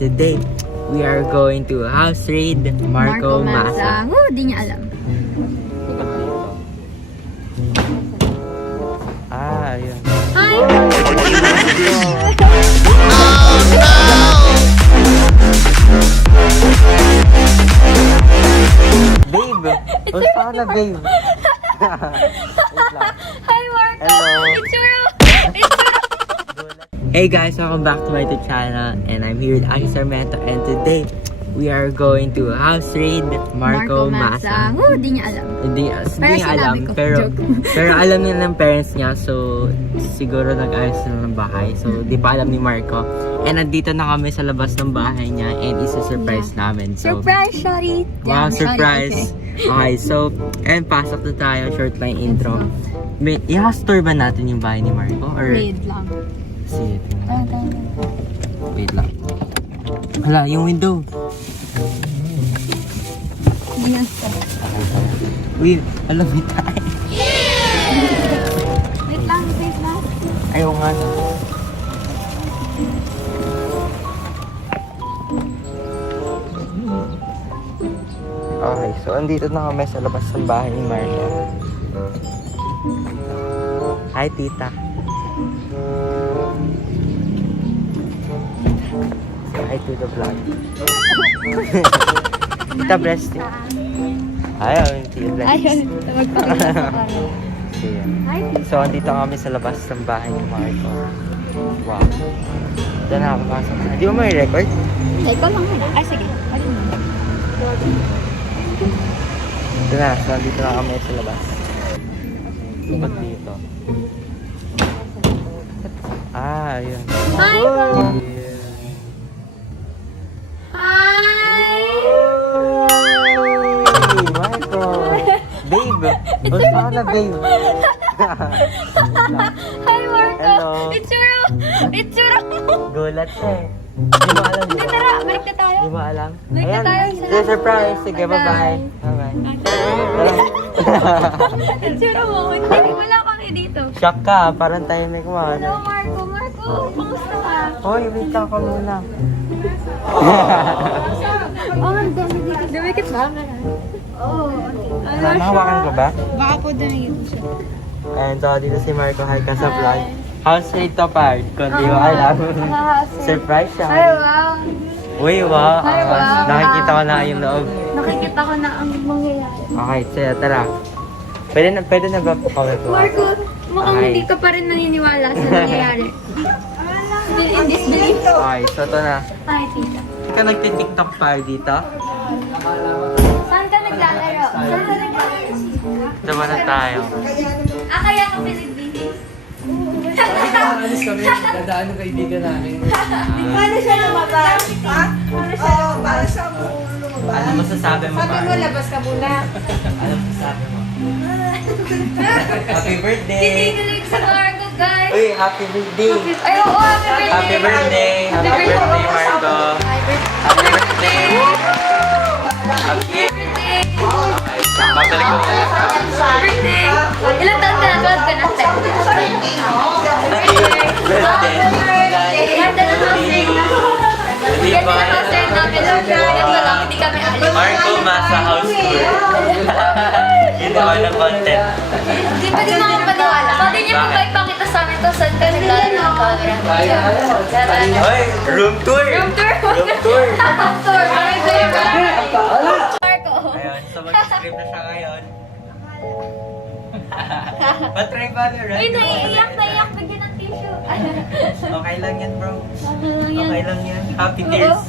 today we are going to house raid Marco Masa. Di niya alam. Ayun. Hi! Babe! Basta ka na, babe. Hi, Marco! Hello. It's Churro! Hey guys, welcome back to my YouTube channel, and I'm here with Aki Sarmiento, and today we are going to house raid Marco Masa. Di niya alam. Hindi niya alam, ko. pero alam nila ng parents niya, so siguro nag-ayos na ng bahay. So di pa alam ni Marco. And nandito na kami sa labas ng bahay niya, and isa-surprise namin. So, Surprise, Shari! wow, surprise! Okay, so, and pasok na tayo, short line intro. I-house tour ba natin yung bahay ni Marco? Or Raid lang. sige, wait lang. Hala, yung window. Yes. Uy, alam mo tayo. Wait lang. Ayaw nga na. Okay, so andito na kami sa labas ng bahay ni Marco. Hi, tita. Hi to the vlog. Tita, breasting. Ayaw, tita, breasting. Ayun, magpakita sa kanya. Hi, So, andito kami sa labas ng bahay ni Marco. Wow. Ito na, papasok na. Di mo may record? Ikaw lang muna. Ay, sige. Ano mo? Ito na, so andito na kami sa labas. Ba't dito? Ayun. Hi! Yeah. Hi! Hey, Marco! Babe! Basta ka na, babe! Hi, Marco! Hello. It's Churro! It's Churro! Gulat siya eh. Di mo alam, di ba? Tara, balik na tayo. Di mo alam? Balik na tayo. It's a surprise. Sige, bye-bye. Bye-bye. It's Churro mo. Hindi, wala kami dito. Shock ka, parang tayo may kumahan. Hello, Marco. Marco, kamusta ka? Hoy, wait lang ka muna. Oh, ang dami dito. Dumikit ba? Oo. Nahawakan ko ba? Baka po dumikit siya. And so, dito si Marco. Hi ka sa vlog. House raid to part. Kung di mo alam. Surprise siya. Ay, wow. Uy, wow. Ay, wow. Nakikita ko na yung loob. Nakikita ko na ang mangyayari. Okay, so, tara. Pwede na ba po kami po? Marco, mukhang Ay. hindi ka pa rin naniniwala sa nangyayari. Still in disbelief. Okay, so ito na. Hi, tita. Hindi ka nagtitiktok pa dito? Saan ka naglalaro? Saan ka naglalaro? Diba na tayo? Kaya ka Pilipinis. Alis kami, dadaan ng kaibigan namin. Paano siya lumabas? Ha? Oo, para siya lumabas. Ano masasabi mo, Sabi mo, Marco? labas ka muna. Ano masasabi mo? Happy birthday! Kinikilig sa Marco, guys. Uy, happy birthday! Ay, oo, happy birthday. Happy birthday! Happy birthday, Marco! Happy birthday! Happy birthday. Babalik ko na. Birthday. Ilang taon ka na? 12 ka na, Steph. Happy birthday! Ganda ng housing. Hindi Ganda ba? ng housing namin. Ganda lang, hindi kami alis. Marco Masa House Tour. Yun naman ang content. Hindi pa din ako paniwala. Pwede niyo po ba ipakita sa amin to? Saan ka naglalaro ng camera? Hoy, room tour! Room tour? Room tour! Room tour. Marco. Ayun, so mag-stream na siya ngayon. Patry ba na, Uy, right? naiiyak. Bigyan ng tissue. Okay lang yan, bro. Okay Okay lang yan. Happy tears.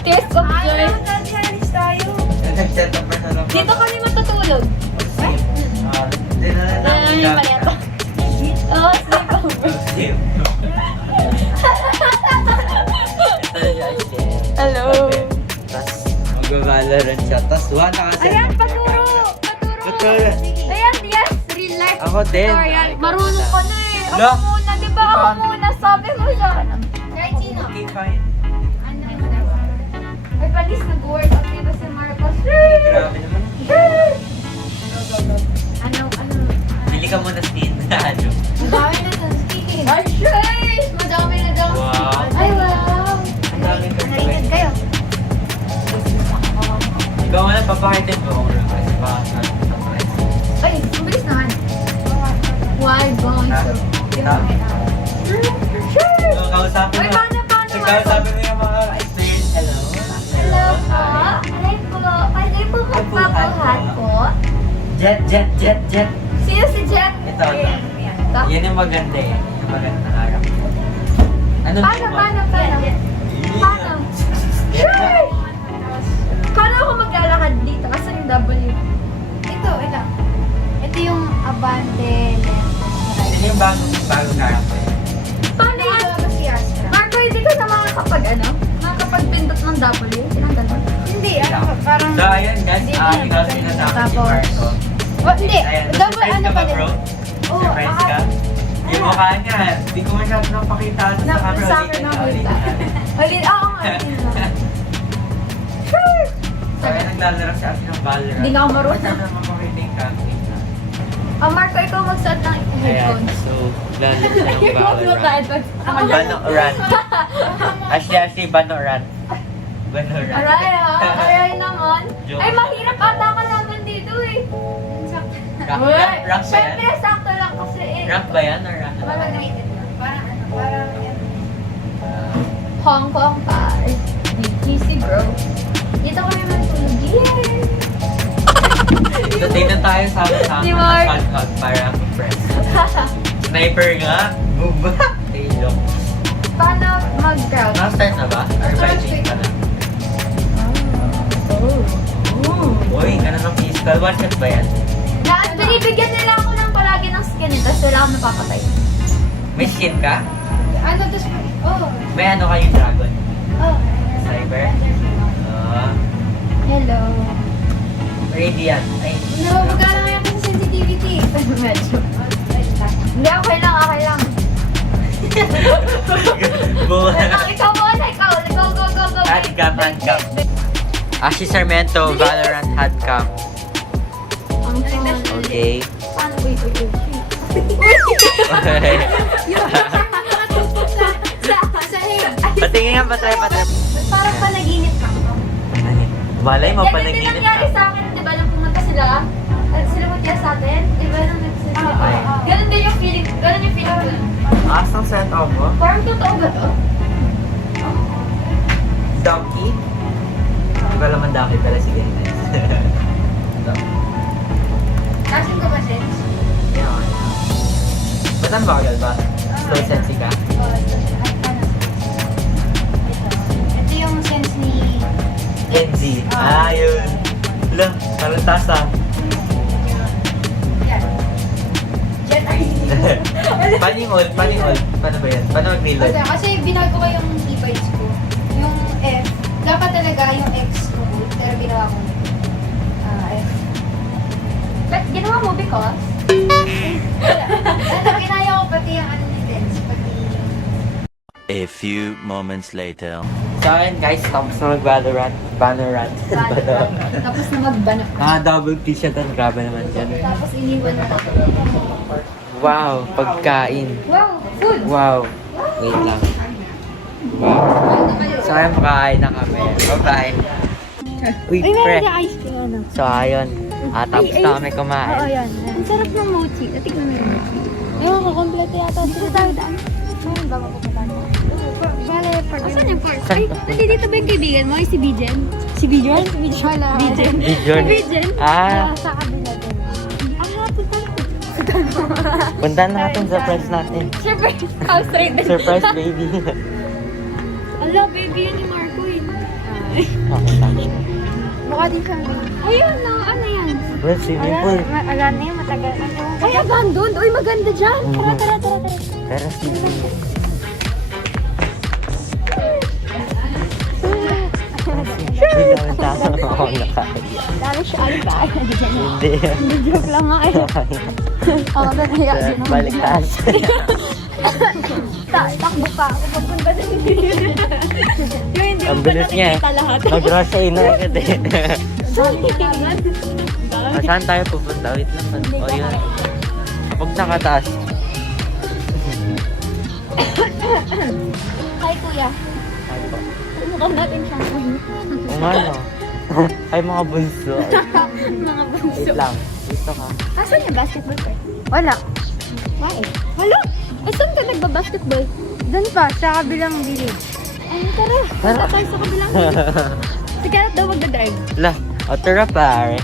Tears of joy. Nag-challenge tayo. Nag-set up na lang. Dito kami matutulog. Hindi na lang namin Ay, gamit. pala to. Oh, sleepover. Sleep. Ito yung idea. Hello. Tapos, mag-valorant siya. Tapos, wala kasi. Ayan, paturo. Paturo. Ayan, yes. Real life. Ako din. Tutorial. Marunong ka na eh. Ako Lo. muna, di ba? Ako muna. Sabi mo siya. Kahit sino. Okay, fine. Ay, palis nag-work. Okay ba si Marcos? Grabe naman. Ano? Bili ka muna skin. Ano? Madami na sa speaking. Ay, shush! Madami na daw. Wow. Ay, wow. Ang dami ko. Ikaw nga lang, papakitin mo ako lang kasi baka surprise. Ay, mabilis naman. Why going so... So, kausapin Ay, mo. paano? So, kausapin mo yung mga experience. Hello. Hello po. Alay po. Pwede po magpapahat po. Jet. Sino si Jet? Ito. Ito. Yan yung maganda eh. Yung maganda na harap. Ano Paano? Paano? Sure! Paano ako maglalakad dito? Kasi yung W. Ito. Ito yung Abante left. Yan yung bagong harap eh. Paano yan? Marco, hindi ka na makakapagpindot ng W? Sinang ganun? Hindi, parang... So, ayun guys. Hindi, Ikaw sinasama si tapos- Marco. Hindi, Ayan, double surprise ano ka pa ba, din. bro? Oo, Surprise ka? Yung mukha niya, hindi ko masyado napakita sa camera. Sa akin nakita. Ulit, oo nga. So, ayun, naglalaro si Ate ng Valorant. Hindi na ako marunong. Basta naman makita yung camera. Marco, ikaw magsuot ng Ayan, headphones. so, lalaro siya ng Valorant. Ako Valorant. Actually, Valorant. Valorant. Aray naman. Joke. Ay, mahirap ata ka naman dito eh. Rock ba yan? Siyempre, sakto lang kasi eh. Rock ba yan or rock? Parang Hong Kong Paris. BTC bro. Dito kami matulog. Yay! So, tingnan tayo sama-sama Ni na Mark. shot para press. Sniper nga. Move. Tayo. Paano mag-crowd? Naka-start na ba? Or by change pa na? Uy, ganun ang physical. One shot ba yan? Binibigyan nila ako ng palagi ng skin eh, tapos wala akong napapatay. May skin ka? ano, tapos... Oh. May ano kayong dragon? Oh. Sniper? Hello. Radiant. Ay. Nababagala nga ako sa sensitivity. Medyo. Hindi, okay lang. Ikaw muna, ikaw. Go. Handcam. Ashi Sarmiento, Valorant Handcam. Ang fun. Okay. Paano ba ito? Patingin nga, patry. Parang panaginip ka. Malay mo, Yan yung panaginip nangyari ka. sa akin, di ba, nung pumunta sila, sila magkaya sa atin, di ba, nung nagsasabi. Ay. Ganun din yung feeling ko. Asang set up mo? Parang totoo ba to? Donkey? Hindi ko alam ang donkey pero sige. Kasin ko ba, Sens? Yeah, okay. Ba't ang bagal ba? Slow sensi ka? Ito yung sense ni... Kenzie. Ah, yun. Lang, parang tasa. Yan. Jet Paano yung ult? Paano ba yan? Paano mag-reload? Kasi binago ko yung keybites ko. Yung F. Dapat talaga yung X ko. Pero ginawa ko F. But ginawa mo because? Ano, ginaya ko pati yung ano ni Tens. Pati... A few moments later. Sa akin guys, tapos na mag-Valorant. Valorant. Tapos na magbana. Double kill siya doon. Grabe naman dyan. Tapos iniwan na ako. Wow, pagkain. Wow, food! Wow. Wait lang. Wow. So ayun, makain na kami. Bye-bye. Uy, pre. ice cream. So ayun. Tapos na kami kumain. yan. Ang sarap ng mochi. Natignan mo yung mochi. Ewan ko, kompleto yata. Dito tayo daan. Saan ba mapupunta? Bale, park. Asan yung park? Ay, nandito ba yung kaibigan mo? Ay, si Bijen? Si Bijen? Si Bijen. Wala. Bijen. Bijon. Si Bijen? Ah, Sa kabila din. Punta na. puntahan natin sa price natin. Siyempre, house straight din. Surprise baby. Ala, baby yun ni Marco eh. Okay lang. Mukha din kami. Ayun na, ano yan? Well, swimming pool. Ala na yun, matagal. Ay, abandon. Uy, maganda dyan. Tara. Pero swimming pool. Hindi naman tama ako nakain. Dami siya, ano ba? Hindi. Joke lang nga eh. Oo, nanaya din ako. Balik taas. Takbo pa ako. Papunta din. Yung hindi Ang mo pa bilis niya eh. nakikita lahat. Nag-rush siya na agad eh. Sorry. Saan tayo pupunta? Wait lang. O yun. Kapag nakataas. Hi, kuya. Ay po. Mukhang natin siyang Kung ano. Ay, mga bunso. Mga bunso. Wait lang. Gusto ka. Asan yung basketball court? Wala. Why? Wala! Eh, saan ka nagba-basketball? Doon pa, sa kabilang village. Ay, tara. Tara tayo sa kabilang village. Si Kenneth daw magdadrive. La, o tara pare.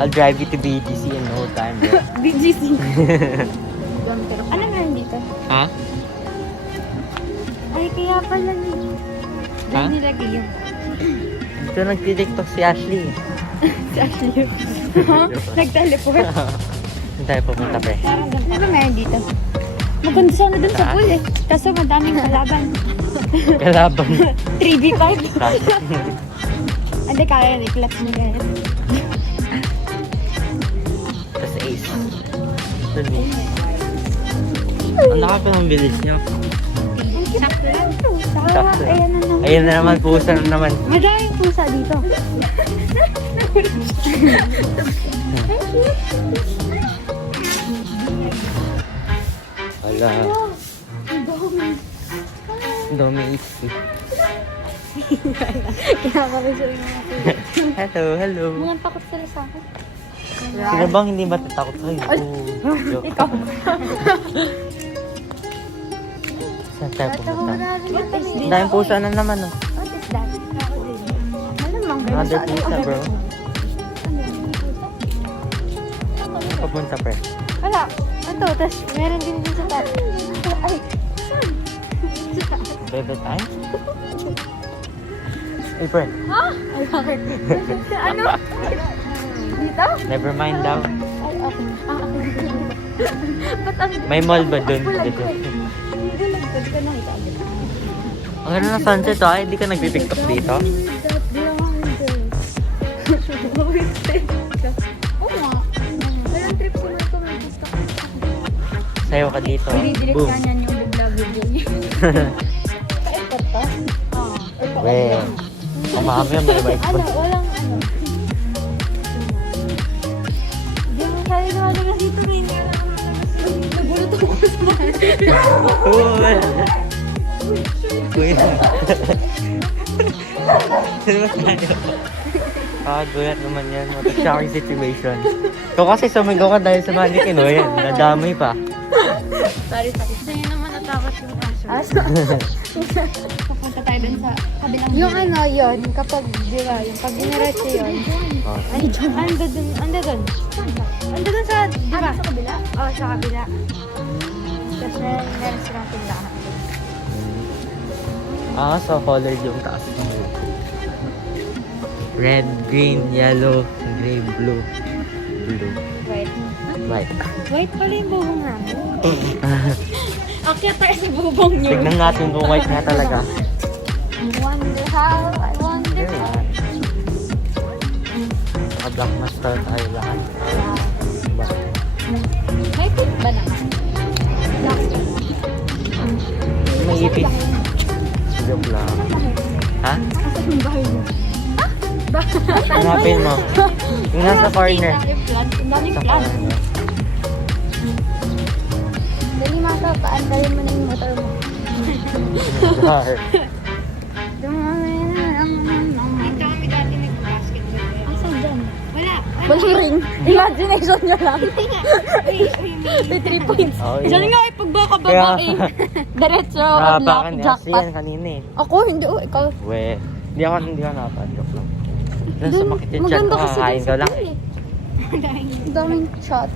I'll drive you to BGC in no time, bro. BGC. Ano meron dito? Ha? Ay, kaya pala ni. Ha? Dahil nilagay yun. Dito nag-tiktok si Ashley. Si Ashley. Nag-teleport. Saan tayo pupunta, pre? Ano ba meron dito? Maganda sana dun sa pool eh. Kaso madaming kalaban. Kalaban. 3v5. Hindi kaya rin. Clutch mo ganyan. Tapos Ace. Doon eh. Ang nakapin ang village niyo. Sakto lang. Sakto. Ayan na naman. Ayun na naman, pusa na naman. Madaming pusa dito. Wala. Dami isi. Kinakaroon siya rin mga pusa. Hello, hello. Mga takot sila sa akin. Sino bang hindi matatakot sa'yo? Oh, joke. Ikaw. Saan tayo pumunta? What is this? Daming pusa na naman, oh. What is that? Malamang. Another pusa, bro. Papunta, pre. Wala. Ito, tapos meron din sa taas. Ay, saan? Bebe time? Hey, pre. Ay, bakit? Ano? Dito? Never mind daw. Ay, okay. Ba't ang... May mall ba dun? Bulag Dito. ko eh. Bulag ko. Di ka nakita agad. Ang ganda ng sunset, oh. Ay, hindi ka nagpitiktok dito? Di naman hindi. Oo nga. Walang trip si Marco may TikTok. Sayo ka dito. Dinidilit Boom. ka niyan yung vlog video niya. Paikot to? Oo. Well, kumahami yung may bike Ano, pa. walang ano. Hindi mo kaya lumalabas dito na hindi ka nakalabas. Nagulat ako sa mga. Kuya. Sino ba tayo? Gulat naman yan. Shocking situation. Ikaw kasi sumigaw ka dahil sa manikin, oh. Yan, nadamay pa. Sorry. Sa'yo naman natakot yung aso. Papunta tayo dun sa kabilang yung ano yun, kapag di ba, yung pag diniretso yun. Oh. Ando dun. Ando dun sa, di ba? Sa kabila? Oo, sa kabila. Tapos meron silang tindahan. So colored yung taas ng buko. Red, green, yellow, gray, blue. Blue. White. White. White pala yung bubong namin. Akyat tayo sa bubong nyo. Tignan natin kung white nga talaga. Wonder how, I wonder how. Naka-black master tayo lahat. Diba? May pink ba naman? Black pink. May ipis. Joke lang. Ha? Asan yung bahay mo? Hanapin mo. Yung nasa corner. Ang daming Sa plant. corner. Dali mata, paandarin mo na yung motor mo. Car. Dito kami dati nag-basketball. Asan dyan? Wala. Walang ring. Imagination nyo lang. May 3 points. Oh, yeah. Diyan nga ay pagbaka-baba eh. Diretso, lock, Nakapakan niya. Kasi jackpot. yan kanina eh. Ako, hindi. Oh, ikaw. We. Hindi ako napan. Joke lang. Doon sa makitin siya. Maganda kasi Makakain dun ka sa lang. pool eh. Ang daming shot.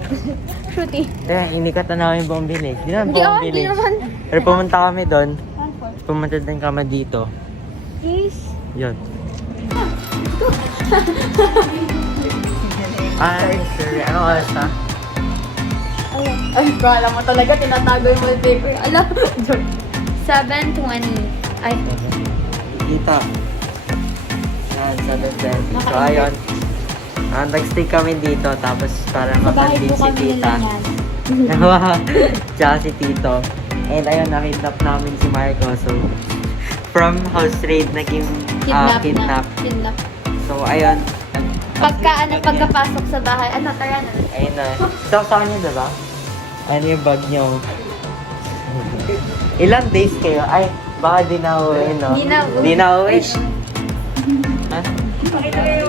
Shooty. Kaya inikat na namin buong village. Di naman Hindi buong ako, hindi village. naman. Pero pumunta kami doon. Pumunta din kami dito. Yes. Yun. Ay, sorry. Ano oras na? Ay, kala mo talaga, tinatago yung wallpaper. Alam, joke. 7:20. Ay, Dito. Yan, sa Luzon. So, ayun. Nag-stay kami dito. Tapos para sa bahay mapandin po si kami tita. nilangan. Tsaka si tito. And ayun, nakidnap namin si Marco. So, from house raid, naging kidnap. Kidnap. So, ayun. Pagkapasok sa bahay, tara na. Ayun na. Ito sa kanya, diba? Ano yung bag niyo? Ilang days kayo? Ay, baka di na uwi, no? Di na uwi. Di na uwi. Ha? Pakita kayo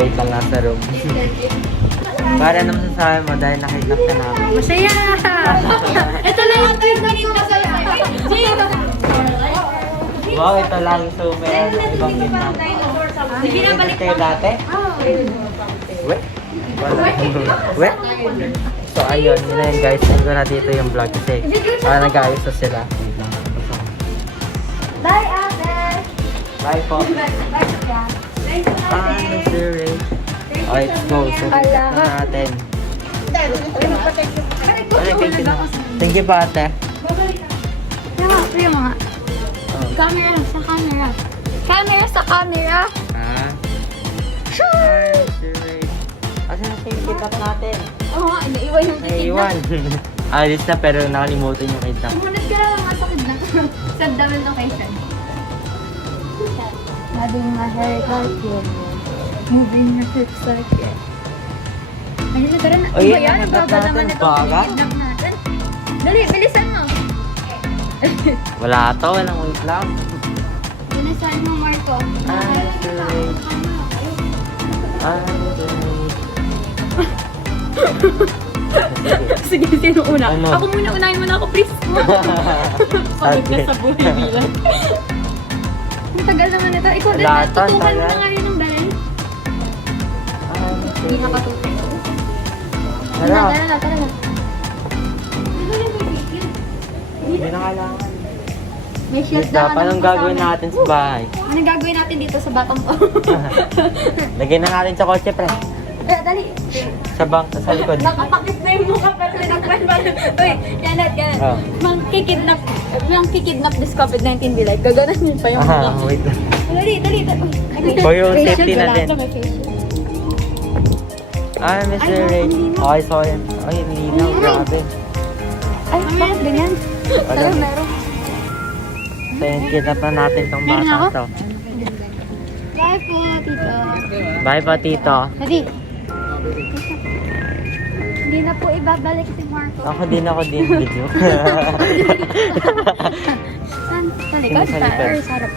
wait lang nasa room. Para naman sasabi mo dahil nakidnap ka namin. Masaya! Ito lang yung kidnap ko sa'yo. Wow, ito lang. So, meron ibang kidnap. Sige na, Dito balik kayo dati? Wait. Wala. Wait. So, ayun. Yun na yun, guys. Hindi ko na dito yung vlog kasi nag-ayos na sila. Bye, ate! Bye po. Bye, Sophia. Bye, Bye, Mr. Ray. Okay, let's go. So, dito na natin. Thank you po, ate. Yung mga camera sa camera. Camera sa camera. Ah. Hi, Mr. Ray. Asa na yung kidnap natin? Oo nga, naiwan yung Naiwan. Alis na pero nakalimutan yung kidnap. Sumunod ka lang mga sa kidnap. Sa double location. Having my haircut yun. Moving my hips like it. Ayun na, tara na. Oh, Ano yun, ba yan? nakidnap Bagal natin. naman ito. Baga? Kidnap natin. Dali, bilisan mo. Wala to, walang wait lang. Bilisan mo, Marco. Hi, Mr. Ray. Hi, Mr. Ray. Sige, sino una? Ano? Ako muna, unahin mo na ako, please. Pagod na sa buhay bilang. Ang tagal naman ito. Ikaw din, Lahat, tutukan mo tagal. na ngayon ng balay. Hi, Mr. Hindi Ray. nakatutok. Tara. Tara na. Hindi na kailangan. May shield Dapat na anong gagawin natin sa bahay? Anong gagawin natin dito sa batang to? Lagyan na natin sa kotse, pre. Dali. Sa bank, sa likod. Nakatakip na yung mukha pa rin ng kwan. Uy, yanat. Oh. Mang kikidnap this COVID-19 be like. Gaganan yun pa yung mukha. Wait lang. Dali. For your Facial, safety na wala din. ito, may facial. Ay, Mr. Ay, Ray. ang linaw. Okay, so yan. Ay, nilinaw. Grabe. Ay, bakit ganyan? Wala. Meron. So, yun, kidnap na natin itong Meron bata ako? to. Bye po, tito. Bye po, tito. Dali. Hindi na po ibabalik si Marco. Ako din video. Saan? Sa likod? Sa likod. Or sa harap?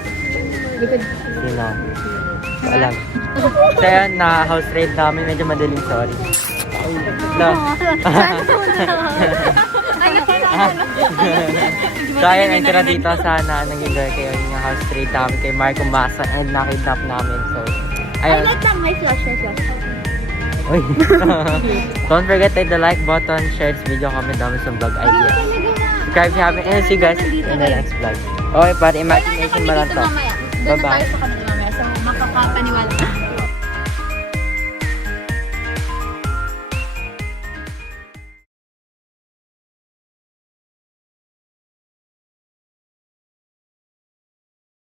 Likod. Sino? Alam. So, yan, na-house raid namin. Medyo madaling, sorry. No. So, ayan, enter na dito. Sana nag-enjoy kayo yung house raid namin kay Marco Masa and nakidnap namin. So, Ay, ayun. wait lang. May flash. Uy. Don't forget to hit the like button, share this video, comment down with some vlog ideas. Subscribe if you haven't, and see you guys in the next vlog. Okay, para imagination mo lang to. Doon na Bye-bye. tayo sa kanila mamaya. So, makakapaniwala ka.